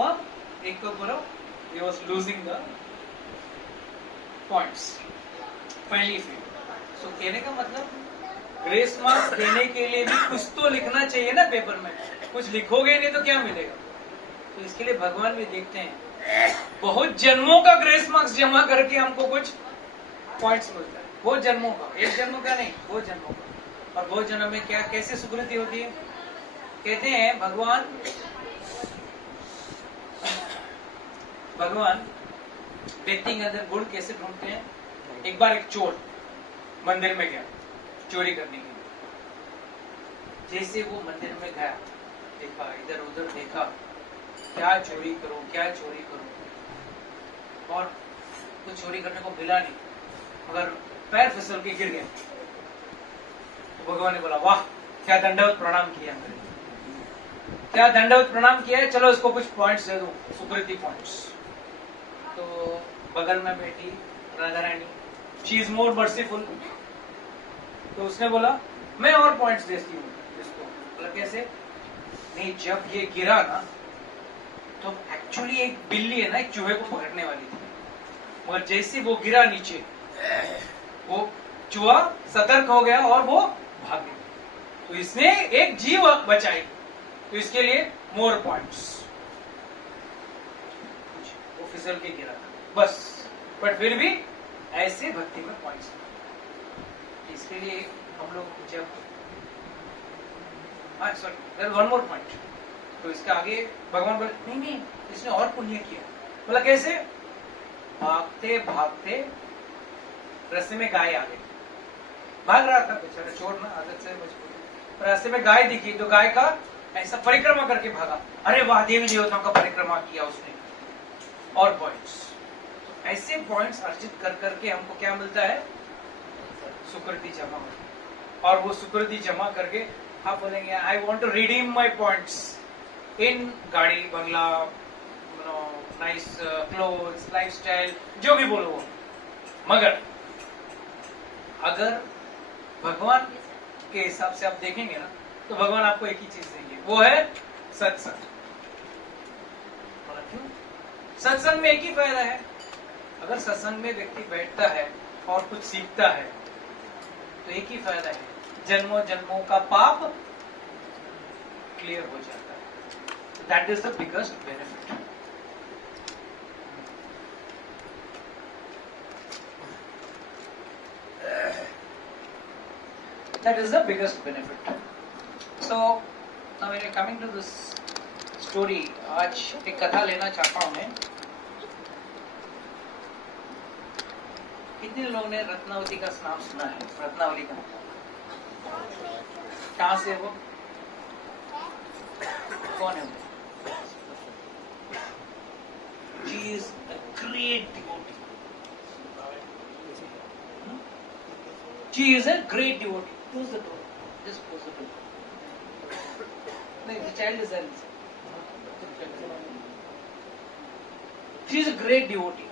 हुआ, एक को बोलो he was losing the points finally failed. So कहने का मतलब ग्रेस मार्क्स देने के लिए भी कुछ तो लिखना चाहिए ना पेपर में, कुछ लिखोगे नहीं तो क्या मिलेगा। तो इसके लिए भगवान भी देखते हैं, बहुत जन्मों का ग्रेस मार्क्स जमा करके हमको कुछ पॉइंट्स मिलता है, बहुत जन्मों का, एक जन्म का नहीं, बहुत जन्मों का। और बहुत जन्म में क्या कैसे सुकृति होती है, कहते हैं भगवान व्यक्ति के अंदर गुण कैसे ढूंढते हैं। एक बार एक चोर मंदिर में गया चोरी करने के लिए, जैसे वो मंदिर में गया, देखा इधर उधर देखा, क्या चोरी करूं क्या चोरी करूं, और कुछ चोरी करने को मिला नहीं, मगर पैर फिसल के गिर गया। तो भगवान ने बोला वाह क्या दंडवत प्रणाम किया, क्या दंडवत प्रणाम किया है, चलो इसको कुछ पॉइंट्स दे दूं, सुकृति पॉइंट्स। तो बगल में बैठी Radha Rani, she is more merciful, तो उसने बोला मैं और पॉइंट्स देती हूँ इसको। बोला कैसे, नहीं जब ये गिरा ना तो एक्चुअली एक बिल्ली है ना, एक चूहे को पकड़ने वाली थी, मगर जैसे वो गिरा नीचे, वो चूहा सतर्क हो गया और वो भाग गया, तो इसने एक जीव बचाई, तो इसके लिए मोर पॉइंट्स। वो फिसल के गिरा बस, बट फिर भी ऐसे भक्ति में पॉइंट्स। इसके लिए हम लोग जब सॉरी वन मोर पॉइंट, तो इसका आगे भगवान बोले नहीं इसने और पुण्य किया। बोला कैसे, भागते भागते रास्ते में गाय आ गई, भाग रहा था बेचारा चोर ना, आदत से मजबूर, रास्ते में गाय दिखी तो गाय का ऐसा परिक्रमा करके भागा, अरे वाह देवी देवताओं का परिक्रमा किया उसने, और पॉइंट्स। तो ऐसे पॉइंट्स अर्जित कर करके हमको क्या मिलता है, सुकृति जमा होती है। और वो सुकृति जमा करके आप बोलेंगे I want to redeem my points in गाड़ी बंगला, नाइस क्लोथ्स, लाइफस्टाइल, जो भी बोलो वो। मगर अगर भगवान के हिसाब से आप देखेंगे ना, तो भगवान आपको एक ही चीज देंगे, वो है सत्संग। क्यों? सत्संग में एक ही फायदा है, अगर सत्संग में व्यक्ति बैठता है और कुछ सीखता है तो एक ही फायदा है, जन्मों जन्मों का पाप क्लियर हो जाता है। That is the biggest benefit. That is the biggest benefit. So now when we're coming to this story, आज एक कथा लेना चाहता हूं मैं। कितने लोगों ने रत्नावती का नाम सुना है? रत्नावली का कहाँ से वो, कौन है वो? She is a great devotee. She is a great devotee. Close the door. Just close the door. No, the child is there. She is a great devotee.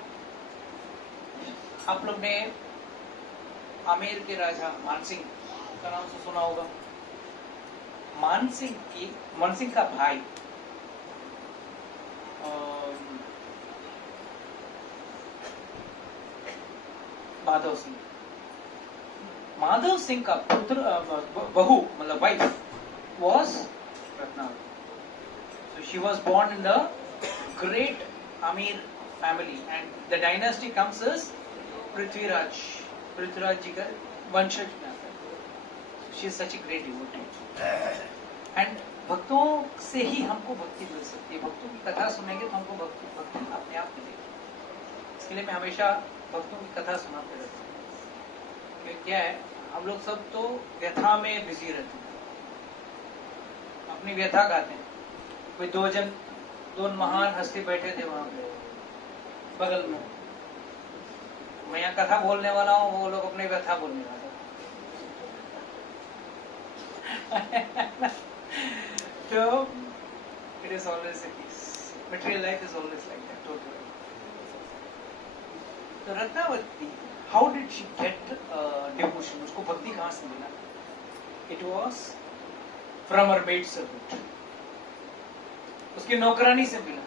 आप लोग ने आमेर के राजा मानसिंह का नाम तो सुना होगा। मानसिंह का भाई माधव सिंह का पुत्र बहू मतलब wife was Ratnavati. So she was born in the great Amir family and the dynasty comes as Prithviraj जी का वंशज में आता है। She is such a great devotee. And भक्तों से ही हमको भक्ति मिल सकती है, भक्तों की कथा सुनेंगे तो हमको भक्ति अपने आप मिलेगी। इसके लिए मैं हमेशा भक्तों की कथा सुनाते रहता हूँ। क्या है, हम लोग सब तो व्यथा में बिजी रहते हैं, अपनी व्यथा गाते हैं। कोई दो महान हस्ती बैठे थे वहां पे बगल में, मैं यहाँ कथा बोलने वाला हूँ, वो लोग अपनी व्यथा बोलने वाले। So it is always a case. Material life is always like that. Totally. So Ratnavati, how did she get devotion? उसको भक्ति कहाँ से मिला? It was from her maid servant. उसकी नौकरानी से मिला।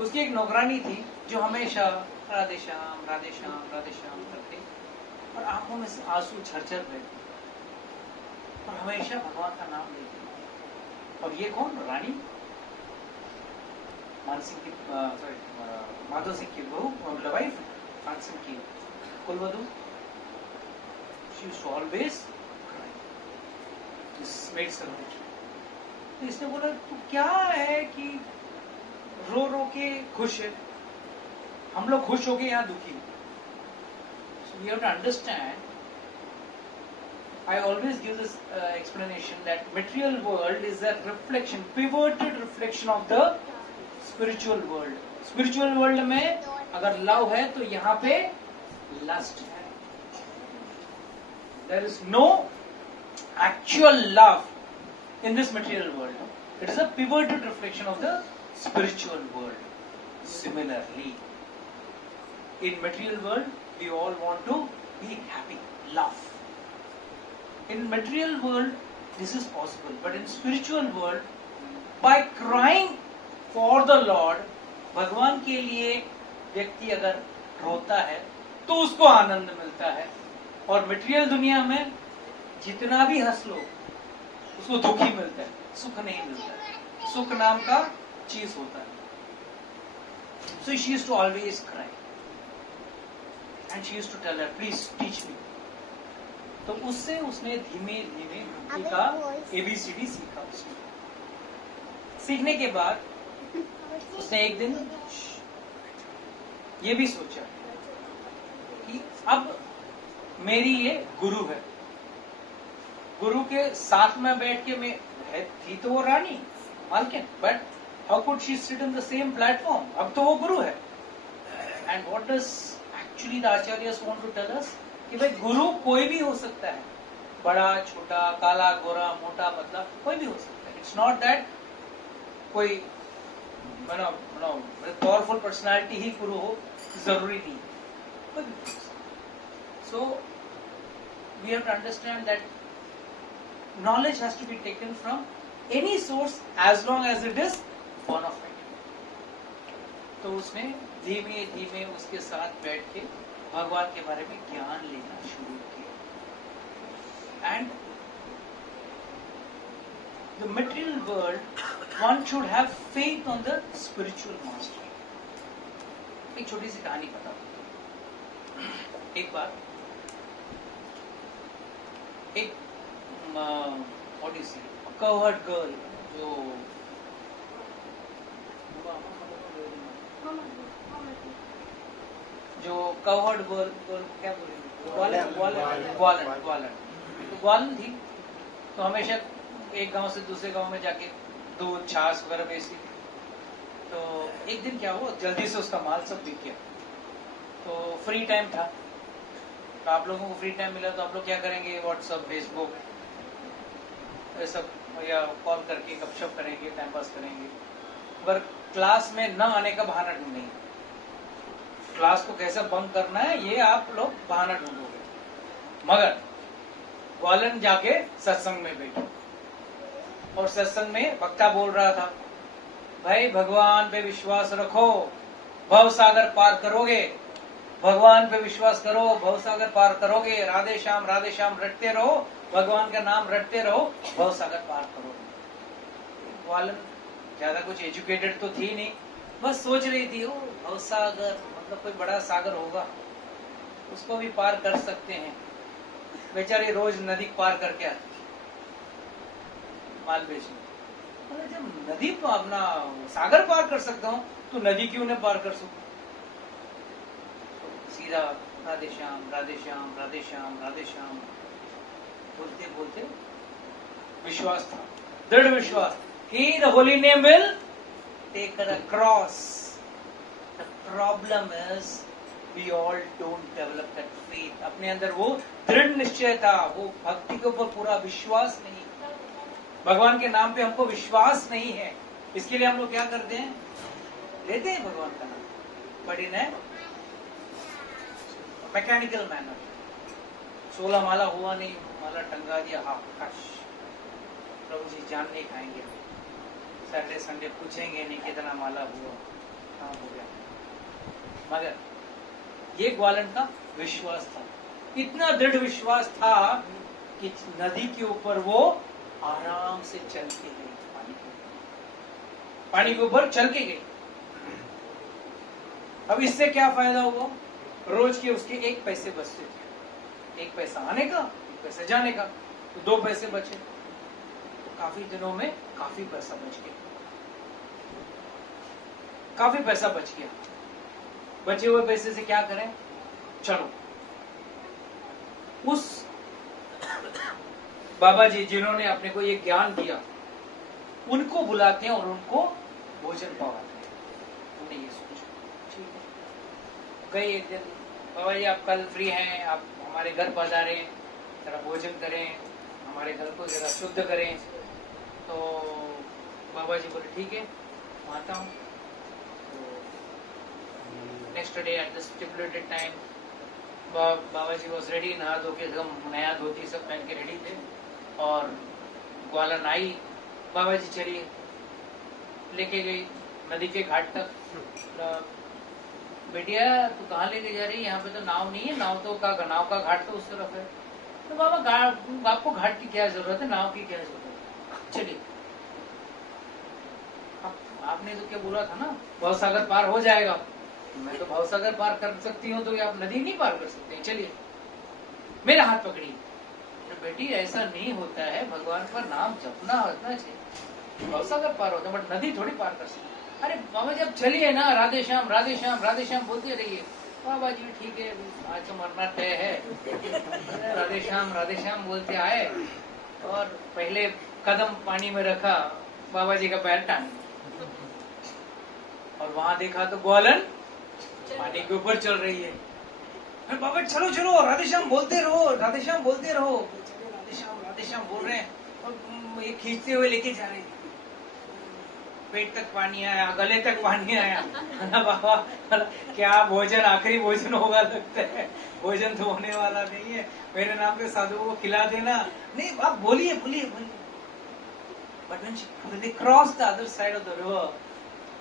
उसकी एक नौकरानी थी जो हमेशा राधे श्याम राधे श्याम राधे श्याम करते और आंखों में से आंसू झरझर बहते और हमेशा भगवान का नाम लेते। और ये कौन? रानी मान सिंह की माधव सिंह की बहू, वाइफ, मान सिंह की कुलवधू। She used to always cry. This maid servant. तो इसने बोला तू क्या है कि रो रो के खुश है, हम लोग खुश हो गए यहाँ दुखी हो। So we have to understand. I always give this explanation that material world is a reflection, pivoted reflection of the spiritual world. Spiritual world में अगर love है तो यहाँ पे lust है. There is no actual love in this material world. It is a pivoted reflection of the spiritual world. Similarly, in material world, we all want to be happy, love. In material world, this is possible, but in spiritual world, by crying for the Lord, भगवान के लिए व्यक्ति अगर रोता है तो उसको आनंद मिलता है। और मटेरियल दुनिया में जितना भी हंस लो उसको दुख ही मिलता है, सुख नहीं मिलता है। सुख नाम का चीज होता है। So she used to always cry. And she used to tell her, please teach me. तो उससे उसने धीमे धीमे भक्ति का ABCD सीखा। उसने सीखने के बाद उसने एक दिन ये भी सोचा कि अब मेरी ये गुरु है, गुरु के साथ में बैठ के मैं थी तो वो रानी मालकिन, but how could she sit in the same platform? अब तो वो गुरु है। And what does actually the acharyas want to tell us कि भाई गुरु कोई भी हो सकता है, बड़ा छोटा, काला गोरा मोटा पतला, कोई भी हो सकता है। इट्स नॉट दैट कोई पावरफुल पर्सनालिटी ही गुरु हो, जरूरी नहीं, कोई भी हो सकता है। So we have to understand that knowledge has to be taken from any source as long as it is bona fide. तो उसने धीमे धीमे उसके साथ बैठ के भगवान के बारे में ज्ञान लेना शुरू किया। And the material world, one should have faith on the spiritual master. एक छोटी सी कहानी बताओ। एक बार एक what do you say, a cowherd girl, जो cowherd girl क्या बोलेंगे, ग्वालन तो ग्वालन थी। तो हमेशा एक गांव से दूसरे गांव में जाके दूध छाछ वगैरह बेचती थी। तो एक दिन क्या हुआ, जल्दी से उसका माल सब बिक गया। तो फ्री टाइम था, तो आप लोगों को फ्री टाइम मिला तो आप लोग क्या करेंगे, व्हाट्सएप, फेसबुक ये सब, या कॉल करके गपशप करेंगे, टाइम पास करेंगे। अगर क्लास में न आने का बहाना ढूंढेंगे, क्लास को कैसे बंक करना है ये आप लोग बहाना ढूंढोगे। मगर ग्वालन जाके सत्संग में बैठो और सत्संग में वक्ता बोल रहा था, भाई भगवान पे विश्वास रखो, भव सागर पार करोगे, भगवान पे विश्वास करो, भव सागर पार करोगे, राधे श्याम रटते रहो, भगवान का नाम रटते रहो, भव सागर पार करोगे। ग्वालन ज्यादा कुछ एजुकेटेड तो थी नहीं, बस सोच रही थी, ओ भव सागर मतलब कोई बड़ा सागर होगा, उसको भी पार कर सकते हैं। बेचारी रोज नदी पार करके आती माल बेचने। जब नदी अपना सागर पार कर सकता हूँ तो नदी क्यों नहीं पार कर सकूं? सीधा राधे श्याम राधे श्याम राधे श्याम राधे श्याम बोलते बोलते विश्वास था, दृढ़ विश्वास कि the holy name will take a cross. The problem is we all don't develop that faith. अपने अंदर वो दृढ़ निश्चय था, वो भक्ति के ऊपर पूरा विश्वास नहीं, भगवान के नाम पे हमको विश्वास नहीं है। इसके लिए हम लोग क्या करते हैं, लेते हैं भगवान का नाम, but in A mechanical manner. 16 माला हुआ नहीं, माला टंगा दिया, हाँ कश, प्रभु जी जान नहीं खाएंगे, सैटरडे संडे पूछेंगे नहीं कितना माला हुआ, काम हो गया। मगर ये ग्वालन का विश्वास था, इतना दृढ़ विश्वास था कि नदी के ऊपर वो आराम से चल के गई, पानी के ऊपर चल के गई। अब इससे क्या फायदा हुआ? रोज के उसके 1 पैसे बचते थे, 1 पैसा आने का, 1 पैसा जाने का, तो 2 पैसे बचे। तो काफी दिनों में काफी पैसा बच गया, काफी पैसा बच गया। बचे हुए पैसे से क्या करें? चलो उस बाबा जी जिन्होंने अपने को ये ज्ञान दिया, उनको बुलाते हैं और उनको भोजन पवाते हैं। उन्हें ये सोचा, ठीक है। गए एक दिन, बाबा जी आप कल फ्री हैं, आप हमारे घर पधारे, जरा भोजन करें, हमारे घर को जरा शुद्ध करें। तो बाबा जी बोले ठीक है, आता हूँ। Next day at the stipulated time Baba ji was ready, नहा धो के एकदम नया धोती सब पहन के रेडी थे। और ग्वालन आई, बाबा जी चलिए, लेके गई नदी के घाट तक। बेटिया तू कहाँ लेके जा रही है? यहाँ पे तो नाव नहीं है, नाव का घाट तो उस तरफ है। तो बाबा आपको घाट की क्या जरूरत है, नाव की क्या जरूरत है, चलिए। आपने तो क्या बोला था ना, भवसागर पार हो जाएगा। मैं तो भवसागर पार कर सकती हूँ, तो आप नदी नहीं पार कर सकते, चलिए मेरा हाथ पकड़िए। तो बेटी ऐसा नहीं होता है, भगवान का नाम जपना होना चाहिए, भवसागर पार होता है, बट नदी थोड़ी पार कर सकते। अरे बाबा जब चलिए ना, राधे श्याम राधे श्याम राधे श्याम बोलते रहिए। बाबा जी ठीक है, आज तो मरना तय है, राधे श्याम बोलते आए और पहले कदम पानी में रखा, बाबा जी का पैर टांग, और वहां देखा तो ग्वालन पानी के ऊपर चल रही है। अरे बाबा चलो चलो, राधेश्याम बोलते रहो, राधेश्याम बोलते रहो। राधेश्याम बोल रहे हैं और ये खींचते हुए लेके जा रहे हैं। पेट तक पानी आया, गले तक पानी आया। बाबा क्या भोजन, आखिरी भोजन होगा लगता है, भोजन तो होने वाला नहीं है, मेरे नाम पे साधुओं को खिला देना। नहीं आप बोलिए बोलिए बोलिए। But when they crossed the other side of the river,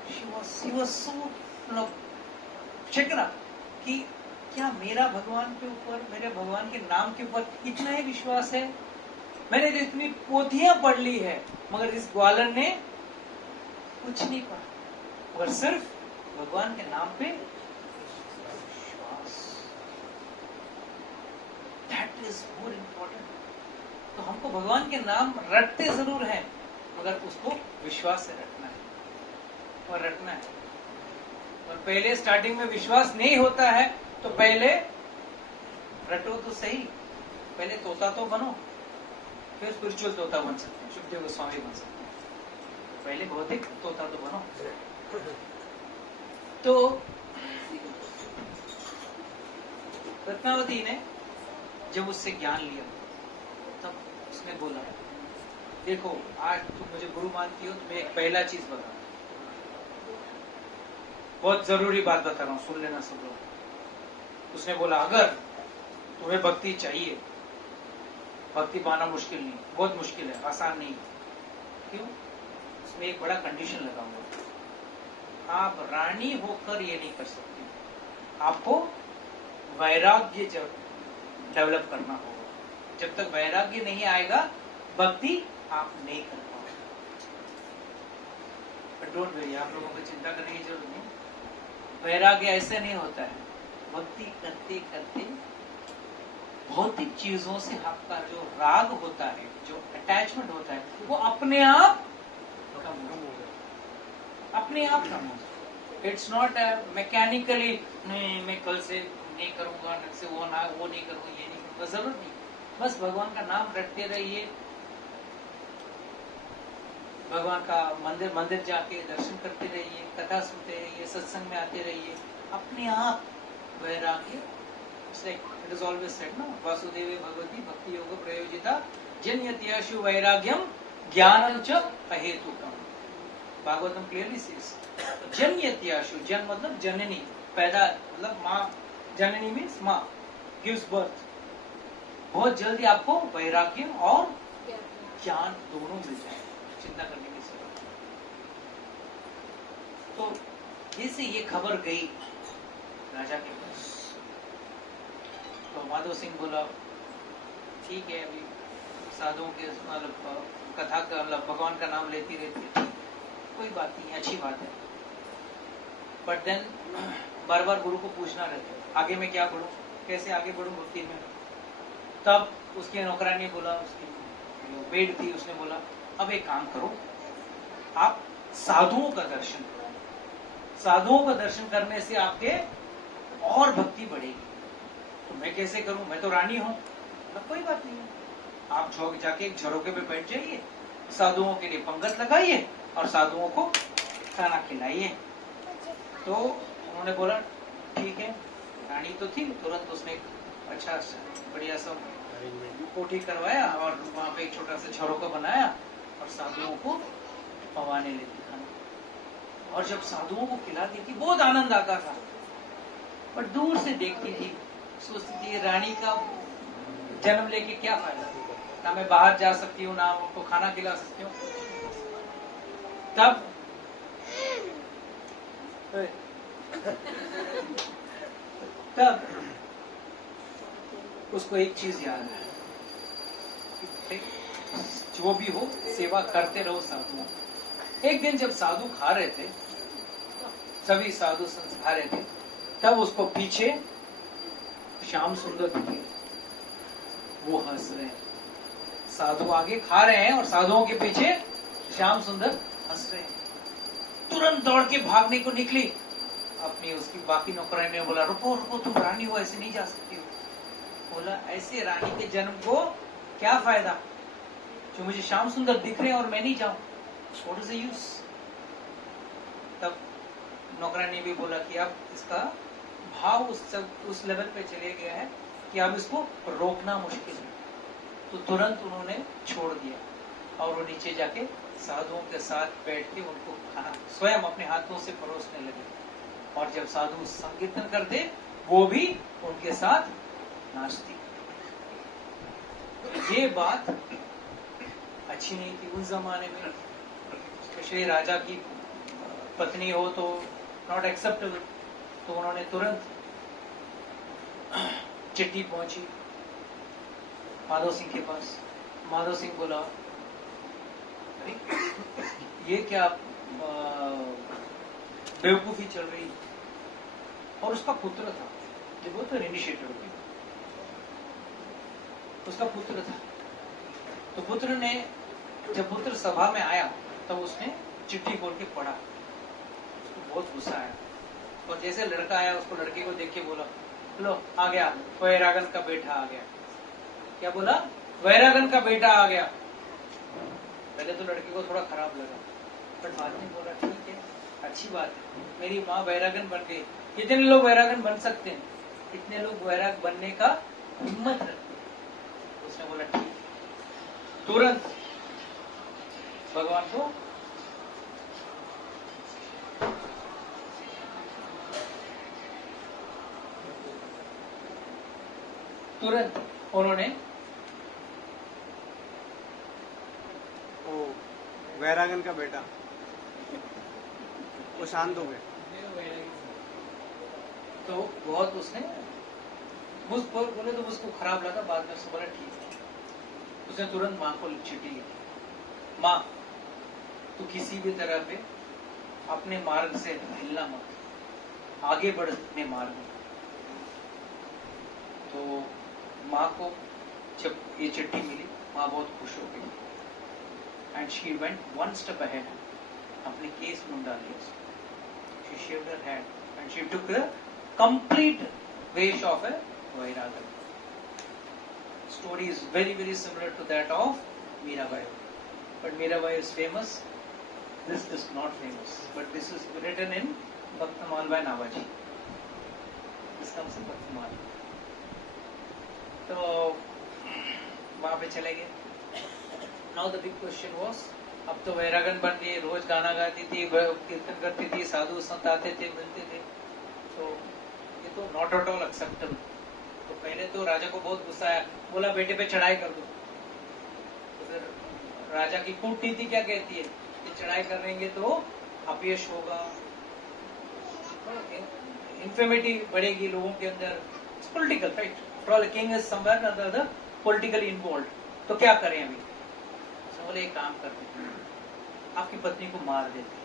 she was so shaken up कि क्या मेरा भगवान के ऊपर, मेरे भगवान के नाम के ऊपर इतना ही विश्वास है? मैंने तो इतनी पोथियां पढ़ ली है, मगर इस ग्वालन ने कुछ नहीं पढ़ा, मगर सिर्फ भगवान के नाम पे विश्वास। That is more important. तो हमको भगवान के नाम रटते जरूर हैं, मगर उसको विश्वास से रटना है और रटना है। और पहले स्टार्टिंग में विश्वास नहीं होता है, तो पहले रटो तो सही, पहले तोता तो बनो, फिर स्पिरिचुअल तोता बन सकते हैं, सुखदेव गोस्वामी बन सकते हैं। पहले भौतिक तोता तो बनो। तो रत्नावती ने जब उससे ज्ञान लिया, तब उसने बोला देखो आज तुम मुझे गुरु मानती हो, तुम्हें एक पहला चीज बता, बहुत जरूरी बात बता रहा हूं, सुन लेना सब लोग। उसने बोला अगर तुम्हें भक्ति चाहिए, भक्ति पाना मुश्किल नहीं, बहुत मुश्किल है, आसान नहीं। क्यों? उसमें एक बड़ा कंडीशन लगा हुआ, आप रानी होकर ये नहीं कर सकती, आपको वैराग्य जब डेवलप करना होगा। जब तक वैराग्य नहीं आएगा, भक्ति आप नहीं कर पाओगे। बट डोंट वरी, आप लोगों को चिंता करने की जरूरत नहीं। वैराग्य ऐसे नहीं होता है, भक्ति करते करते भौतिक चीजों से आपका जो राग होता है, जो अटैचमेंट होता है, वो अपने आप कम हो जाए, अपने आप कम हो जाए। इट्स नॉट मैकेनिकली, नहीं मैं कल से नहीं करूंगा, से वो नहीं करूंगा, ये नहीं करूंगा, जरूरत नहीं। बस भगवान का नाम रटते रहिए, भगवान का मंदिर जाके दर्शन करते रहिए, कथा सुनते रहिए, सत्संग में आते रहिए, अपने आप वैराग्य। इट इज ऑलवेज सेड ना, वासुदेवे भगवती भक्ति योग प्रयोजिता जन्यत्याशु वैराग्यम ज्ञानम च अहेतुकम। भागवतम क्लियरली सेज जन्यत्याशु, जन मतलब जननी, पैदा मतलब माँ, जननी मीन्स माँ, गिव्स बर्थ। बहुत जल्दी आपको वैराग्य और ज्ञान दोनों मिल जाए, चिंता करने की जरूरत। तो जैसे ये खबर गई राजा के पास, तो माधो सिंह बोला ठीक है, अभी साधुओं के मतलब कथा का मतलब भगवान का नाम लेती रहती है, कोई बात नहीं, अच्छी बात है। बट देन बार बार गुरु को पूछना रहता है आगे मैं क्या पढ़ूं, कैसे आगे बढ़ूं भक्ति में। तब उसके नौकरानी ने बोला, उसकी बेड थी, उसने बोला अब एक काम करो, आप साधुओं का दर्शन करो, साधुओं का दर्शन करने से आपके और भक्ति बढ़ेगी। तो मैं कैसे करूं, मैं तो रानी हूं। कोई बात नहीं है, आप जाके एक झरोके पे बैठ जाइए, साधुओं के लिए पंगत लगाइए और साधुओं को खाना खिलाइए। तो उन्होंने बोला ठीक है, रानी तो थी, तुरंत उसने एक अच्छा बढ़िया सा कोठी करवाया और वहां पे एक छोटा सा झरोका बनाया और साधुओं को पवाने लेती खाना। और जब साधुओं को खिलाती थी बहुत आनंद आता था, पर दूर से देखती थी, सोचती थी रानी का जन्म लेके क्या फायदा, ना मैं बाहर जा सकती हूँ, ना उनको खाना खिला सकती हूँ। तब उसको एक चीज याद है, जो भी हो सेवा करते रहो साधुओं। एक दिन जब साधु खा रहे थे, सभी साधु संत खा रहे थे, तब उसको पीछे श्याम सुंदर दिखे, वो हंस रहे हैं। साधु आगे खा रहे हैं और साधुओं के पीछे श्याम सुंदर हंस रहे हैं। तुरंत दौड़ के भागने को निकली, अपनी उसकी बाकी नौकरानी ने बोला रुको रुको, तुम रानी हो, ऐसे नहीं जा सकती हो। बोला ऐसे रानी के जन्म को क्या फायदा, जो मुझे श्याम सुंदर दिख रहे हैं और मैं नहीं जाऊं, व्हाट इज द यूज। तब नौकरानी भी बोला कि अब इसका भाव उस लेवल पे चले गया है कि अब इसको रोकना मुश्किल है। तो तुरंत उन्होंने छोड़ दिया और वो नीचे जाके साधुओं के साथ बैठ के उनको खाना स्वयं अपने हाथों से परोसने लगे। और जब साधु संकीर्तन करते वो भी उनके साथ नाचती। ये बात अच्छी नहीं थी उस जमाने में, स्पेशली राजा की पत्नी हो तो नॉट एक्सेप्टेबल। तो उन्होंने तुरंत चिट्ठी पहुंची माधो सिंह के पास। माधो सिंह बोला अरे ये क्या बेवकूफी चल रही। और उसका पुत्र था, ये बहुत इनिशिएटेड हुई, उसका पुत्र था। तो पुत्र ने जब पुत्र सभा में आया तब उसने चिट्ठी बोल के पढ़ा, उसको बहुत गुस्सा आया। और जैसे लड़का आया उसको लड़के को देख के बोला लो आ गया वैरागन का बेटा आ गया। क्या बोला, वैरागन का बेटा आ गया। पहले तो लड़के को थोड़ा खराब लगा, बट बाद में बोला ठीक है, अच्छी बात है, मेरी माँ वैरागन बन गई। कितने लोग वैरागन बन सकते हैं, कितने लोग वैराग बनने का हिम्मत रखते हैं। उसने बोला ठीक। तुरंत भगवान को तुरंत उन्होंने वैरागन का बेटा वो शांत हो गए। तो बहुत उसने बोले तो उसको खराब लगा, बाद में उसने बोला ठीक है। उसने तुरंत माँ को चिट्ठी लिखी, माँ तू किसी भी तरह पे अपने मार्ग से हिलना मत, आगे बढ़ अपने मार्ग में। तो माँ को जब ये चिट्ठी मिली माँ बहुत खुश हो गई। And she went one step ahead, अपने केस मुंडा लिया, she shaved her head and she took the complete vesh of a Vairagan. Story is very very similar to that of Mirabai, but Mirabai is famous. This is not famous, but this is written in Bhaktamal by Navaji. This comes in Bhaktamal. तो वहां पे चले गए। Now the big question was, अब तो वैरागन बन गई, रोज गाना गाती थी, कीर्तन करती थी, साधु संत आते थे, मिलते थे, तो ये तो नॉट एट ऑल एक्सेप्टेबल। तो पहले तो राजा को बहुत गुस्सा आया, बोला बेटे पे चढ़ाई कर दो। तो फिर राजा की कूटनीति क्या कहती है कि चढ़ाई करेंगे तो अपयश होगा, इन्फेमिटी बढ़ेगी लोगों के अंदर, political right, all king is somewhere अंदर पॉलिटिकली इन्वॉल्व, तो क्या करें अभी? तो बोले एक काम करते हैं, आपकी पत्नी को मार देते हैं,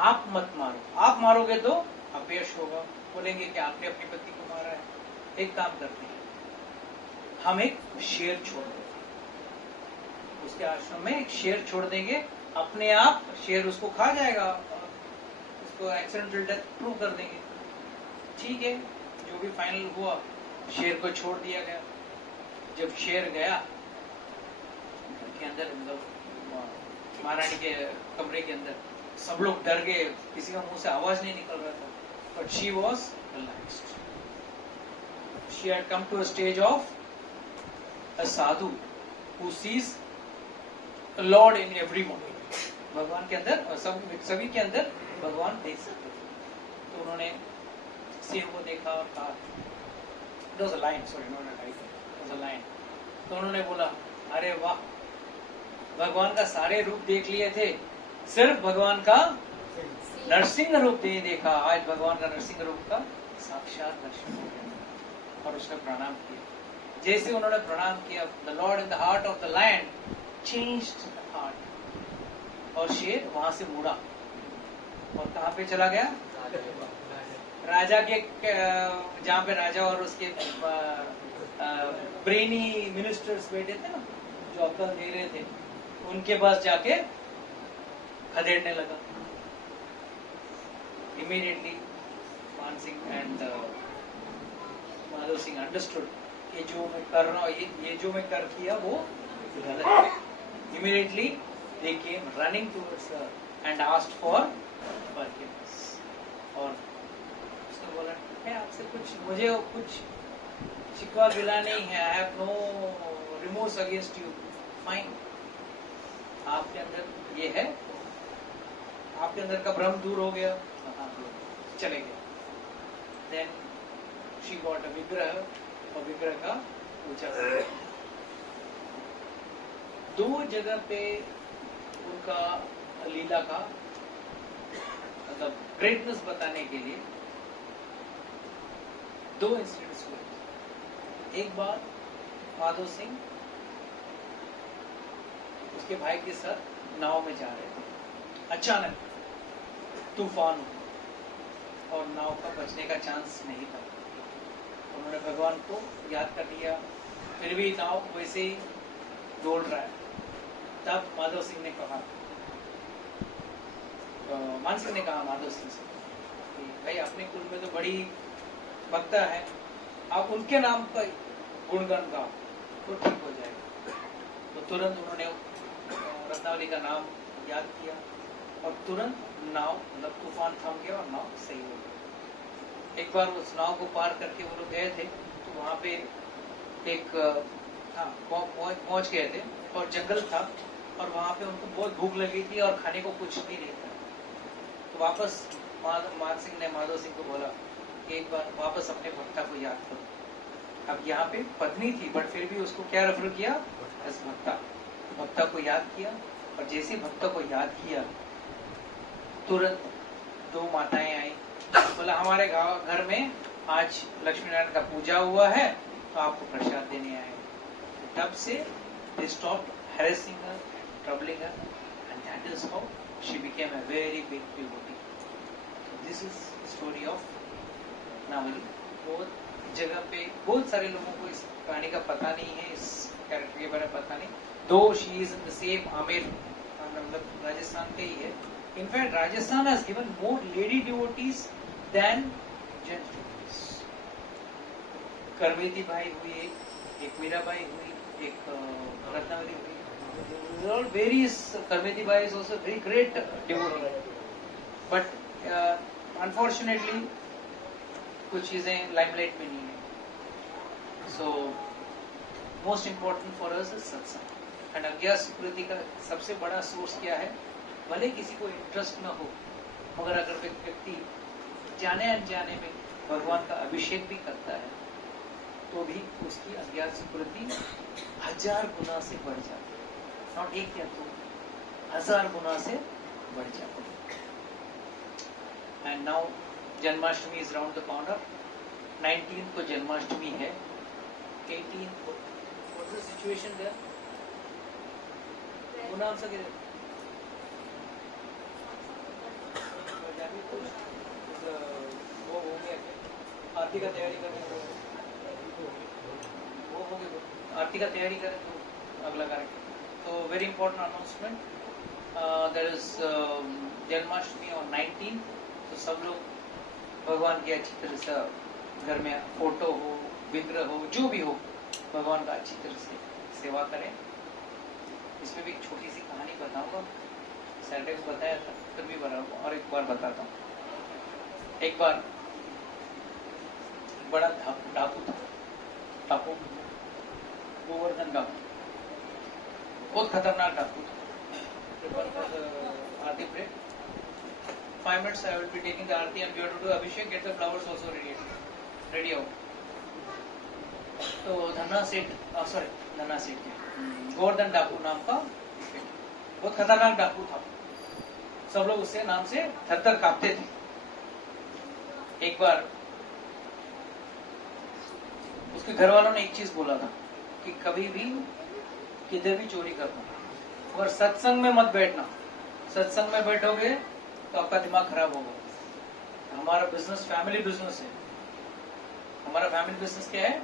आप मत मारो, आप मारोगे तो अपयश होगा, बोलेंगे कि आपने अपनी पत्नी को मारा है। एक काम करते हैं, हम एक शेर छोड़ देंगे, उसके आश्रम में एक शेर छोड़ देंगे, अपने आप शेर उसको खा जाएगा, उसको एक्सीडेंटल डेथ प्रूव कर देंगे। ठीक है, जो भी फाइनल हुआ, शेर को छोड़ दिया गया। जब शेर गया घर के अंदर, मतलब महारानी के कमरे के अंदर, सब लोग डर गए, किसी का मुंह से आवाज नहीं निकल रहा था, but she was relaxed. She had come to a stage of a sadhu who sees Lord in every moment. भगवान के अंदर और सभी के अंदर भगवान देख सकते थे। तो उन्होंने सिंह को देखा, कहा it was a lion, sorry, not a tiger, it was a lion। तो उन्होंने बोला, अरे वाह, भगवान का सारे रूप देख लिए थे, सिर्फ भगवान का नरसिंह रूप नहीं देखा। आज भगवान का नरसिंह रूप का साक्षात दर्शन हो गया। और उसने प्रणाम किया। जैसे उन्होंने प्रणाम किया, the Lord in the heart of the lion changed the heart, और शेर वहां से मुड़ा और कहां पे चला गया? राजा के, जहां पे राजा और उसके ब्रेनी मिनिस्टर्स बैठे थे ना, जो अक्ल दे रहे थे, उनके पास जाके खदेड़ने लगा। इमीडिएटली मान सिंह एंड माधव सिंह अंडरस्टूड कि जो मैं कर रहा हूँ, ये जो मैं कर किया वो गलत है। Immediately they came running towards her and asked for forgiveness. और उसने बोला, मैं आपसे मुझे कुछ शिकवा गिला नहीं है, I have no remorse against you, fine. आपके अंदर ये है, आपके अंदर का भ्रम दूर हो गया, चले गए। देन शी गॉट अ विग्रह, और विग्रह का पूजा किया। दो जगह पे उनका लीला का मतलब ग्रेटनेस बताने के लिए दो इंसिडेंट्स हुए। एक बार माधव सिंह उसके भाई के साथ नाव में जा रहे थे, अचानक तूफान हुआ और नाव का बचने का चांस नहीं था। उन्होंने भगवान को याद कर लिया, फिर भी नाव वैसे ही डोल रहा है। तब माधव सिंह ने कहा, मान सिंह ने कहा माधव सिंह से कि भाई अपने कुल में तो बड़ी भक्ता है, आप उनके नाम का गुणगान गाओ तो ठीक हो जाएगा। तो तुरंत उन्होंने रत्नावली का नाम याद किया और तुरंत नाव मतलब तूफान थम गया और नाव सही हो गई। एक बार उस नाव को पार करके वो लोग गए थे, तो वहां पे एक पहुंच गए थे और जंगल था और वहां पे उनको बहुत भूख लगी थी और खाने को कुछ भी नहीं था। तो वापस मान सिंह ने माधव सिंह को बोला कि एक बार वापस अपने भक्ता को याद करो। अब यहाँ पे पत्नी थी, बट फिर भी उसको क्या रेफर किया? एज भक्ता। भक्ता को याद किया और जैसे भक्ता को याद किया, तुरंत दो माताएं आई, बोला हमारे घर में आज लक्ष्मी नारायण का पूजा हुआ है, तो आपको प्रसाद देने आए। तब से they stopped harassing her, troubling her, and that is how she became a very big devotee. So this is the story of Navali. बहुत जगह पे बहुत सारे लोगों को इस कहानी का पता नहीं है, इस कैरेक्टर के बारे में पता नहीं। Though she is in the same Amer, मतलब राजस्थान का ही है। In fact Rajasthan has given more lady devotees than gents devotees. करवेती भाई हुई, एक मीराबाई हुई, एक रत्नावली हुई। All various Karmeti Bai is also very great devotee, but unfortunately कुछ चीजें लाइमलाइट में नहीं है। So most important for us is सत्संग। एंड अज्ञा स्मृति का सबसे बड़ा सोर्स क्या है? भले किसी को इंटरेस्ट न हो, मगर अगर व्यक्ति जाने अनजाने में भगवान का अभिषेक भी करता है, तो भी उसकी अज्ञात स्मृति 1000 गुना से बढ़ जाती है। नॉट एक या दो, 1000 गुना से बढ़ जाती है। And now Janmashtami is round the corner. 19th को जन्माष्टमी है, 18th को what is the situation there? वो नाम से वो हो गया क्या? आरती का तैयारी करने वो हो गया, आरती का तैयारी करें तो अगला कार्यक्रम। तो very important announcement, there is Janmashtami और 19, तो सब लोग भगवान की अच्छी तरह से घर में फोटो हो, विग्रह हो, जो भी हो, भगवान का अच्छी तरह से सेवा करें। इसमें भी एक छोटी सी कहानी बताऊंगा, सैटरडे को बताया था, फिर भी बताऊंगा और एक बार बताता हूँ। एक बार बड़ा डाकू था, डाकू गोवर्धन डाकू, बहुत खतरनाक डाकू था। आरती break, 5 minutes I will be taking the aarti and we have to do abhishek, get the flowers also ready out। तो धन्ना सेठ गोवर्धन डाकू नाम का बहुत खतरनाक डाकू था, सब लोग उससे नाम से थर-थर कांपते थे। एक बार उसके घर वालों ने एक चीज बोला था कि कभी भी किधर भी चोरी करना, और सत्संग में मत बैठना, सत्संग में बैठोगे तो आपका दिमाग खराब होगा। हमारा बिजनेस फैमिली बिजनेस है, हमारा फैमिली बिजनेस क्या है?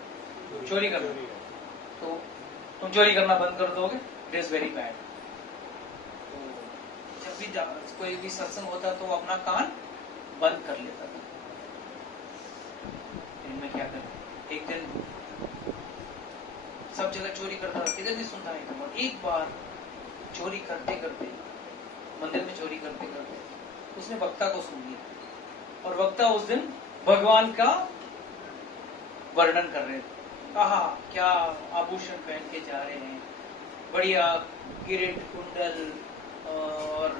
चोरी करना। तो तुम चोरी करना बंद कर दोगे, इट इज वेरी बैड। तो जब भी कोई भी सत्संग होता तो अपना कान बंद कर लेता था। इनमें क्या कर, एक दिन सब जगह चोरी करता था, किधर भी सुनता नहीं था। एक बार चोरी करते करते, मंदिर में चोरी करते करते उसने वक्ता को सुन लिया, और वक्ता उस दिन भगवान का वर्णन कर रहे थे। कहा क्या आभूषण पहन के जा रहे हैं, बढ़िया किरीट कुंडल और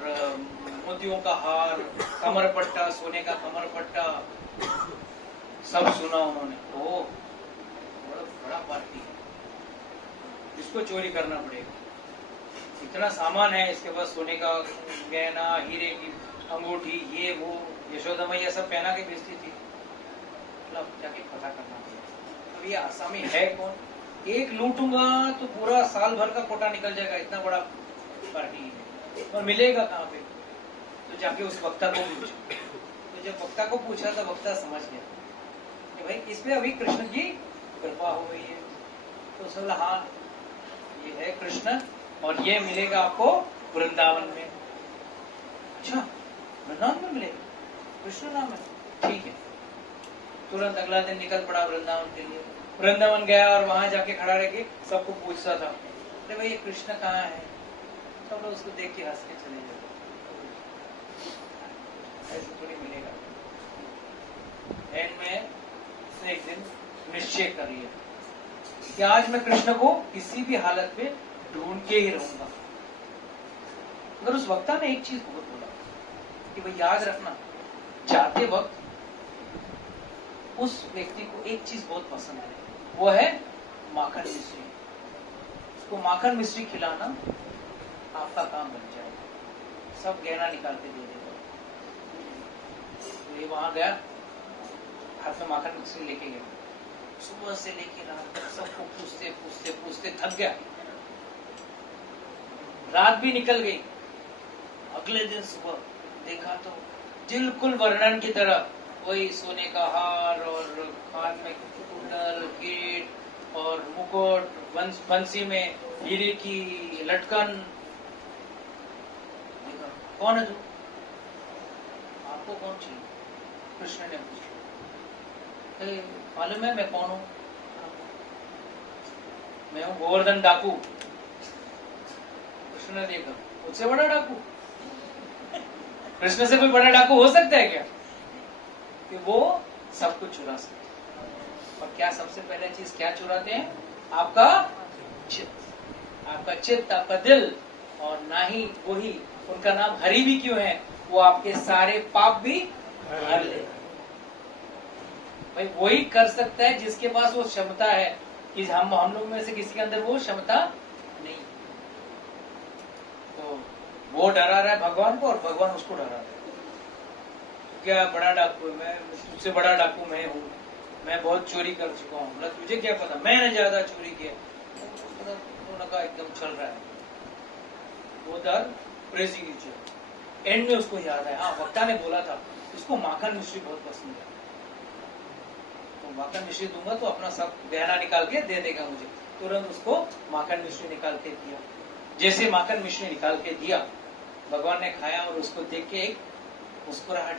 मोतियों का हार, कमर पट्टा, सोने का कमर पट्टा, सब सुना उन्होंने। ओ बड़ा पार्टी है, इसको चोरी करना पड़ेगा, इतना सामान है इसके पास, सोने का गहना, हीरे की अंगूठी, ये वो, यशोदा मैया सब पहना के बेचती थी। मतलब जाके पता करना पड़ेगा। अब ये आसामी है कौन? एक लूटूंगा तो पूरा साल भर का कोटा निकल जाएगा, इतना बड़ा पार्टी है, और मिलेगा कहाँ पे? तो जाके उस वक्ता को पूछा। तो जब वक्ता को पूछा तो वक्ता समझ गया कि भाई इस पे अभी कृष्ण की कृपा हो गई है। तो उसने बोला हाँ ये है कृष्ण, और ये मिलेगा आपको वृंदावन में। अच्छा वृंदावन में मिलेगा, कृष्ण नाम है, ठीक है। तुरंत अगला दिन निकल पड़ा वृंदावन के लिए। वृंदावन गया और वहां जाके खड़ा रह के सबको पूछता था, अरे भाई ये कृष्ण कहाँ है? सब लोग उसको देख के हंस के चले जाते, ऐसे थोड़ी मिलेगा। एंड में उसने एक दिन निश्चय कर लिया कि आज मैं कृष्ण को किसी भी हालत में ढूंढ के ही रहूंगा। मगर उस वक्ता ने एक चीज बहुत बोला कि भाई याद रखना, जाते वक्त उस व्यक्ति को एक चीज बहुत पसंद है, वो है माखन मिश्री। उसको माखन मिश्री खिलाना आपका काम बन जाएगा, सब गहना निकाल के दे देगा। तो ये वहां गया, हाथ में माखन मिश्री लेके गया, सुबह से लेके रात तक सबको पूछते पूछते पूछते थक गया। रात भी निकल गई। अगले दिन सुबह देखा तो बिल्कुल वर्णन की तरह वही सोने का हार और कान में कुंडल, किरीट और मुकुट, बंसी में हीरे की लटकन। कौन है तू? आपको कौन चाहिए? कृष्ण ने पूछा। मालूम है मैं कौन हूं? मैं हूं गोवर्धन डाकू। कृष्ण ने देखा, मुझसे बड़ा डाकू? कृष्ण से कोई बड़ा डाकू हो सकता है क्या? कि वो सब कुछ चुरा सकते हैं। और क्या सबसे पहले चीज क्या चुराते हैं? आपका चित्त, आपका चित्त, आपका दिल। और ना ही वही, उनका नाम हरि भी क्यों है, वो आपके सारे पाप भी हर ले। भाई वही कर सकता है जिसके पास वो क्षमता है, कि हम लोग में से किसी के अंदर वो क्षमता नहीं। तो वो डरा रहा है भगवान को और भगवान उसको डरा रहा है, कि क्या बड़ा डाकू है, मैं तुझसे बड़ा डाकू मैं हूँ, मैं बहुत चोरी कर चुका हूँ। बोला तुझे क्या पता, मैंने ज्यादा चोरी किया। उन्होंने कहा एकदम चल रहा है, वो are praising each other. And में उसको याद आया, हाँ वक्ता ने बोला था उसको माखन मिश्री बहुत पसंद है, तो माखन मिश्री दूंगा तो अपना सब गहना निकाल के दे देगा मुझे। तुरंत उसको माखन मिश्री निकाल के दिया। जैसे माखन मिश्री निकाल के दिया, भगवान ने खाया और उसको देख के एक मुस्कुराहट,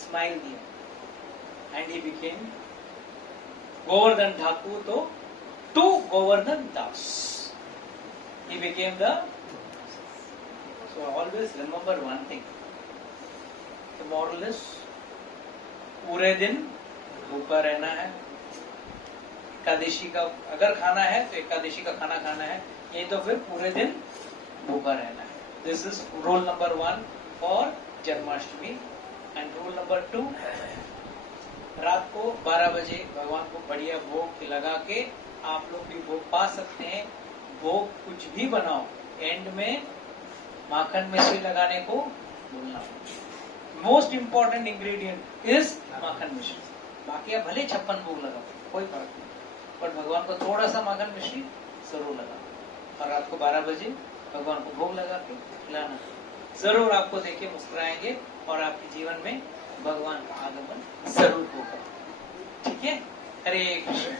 स्माइल दिया। And he became Govardhan Thakur to Govardhan Das. He became the. So always remember one thing. The moral is पूरे दिन भूखा रहना है। एकादशी का अगर खाना है तो एकादशी का खाना खाना है, ये तो फिर पूरे दिन भूखा रहना है। This is rule number 1 for Janmashtami. And rule number 2, रात को 12 बजे भगवान को बढ़िया भोग लगा के आप लोग भी भोग पा सकते हैं। भोग कुछ भी बनाओ, एंड में माखन मिश्री लगाने को भूलना। मोस्ट इंपॉर्टेंट इंग्रेडिएंट इज माखन मिश्री। बाकी आप भले 56 भोग लगाओ, कोई फर्क नहीं, पर भगवान को थोड़ा सा माखन मिश्री जरूर लगाओ। और रात को 12 बजे भगवान को भोग लगा के खिलाना। जरूर आपको देखे मुस्कुराएंगे और आपके जीवन में भगवान का आगमन जरूर होगा। ठीक है, हरे कृष्ण।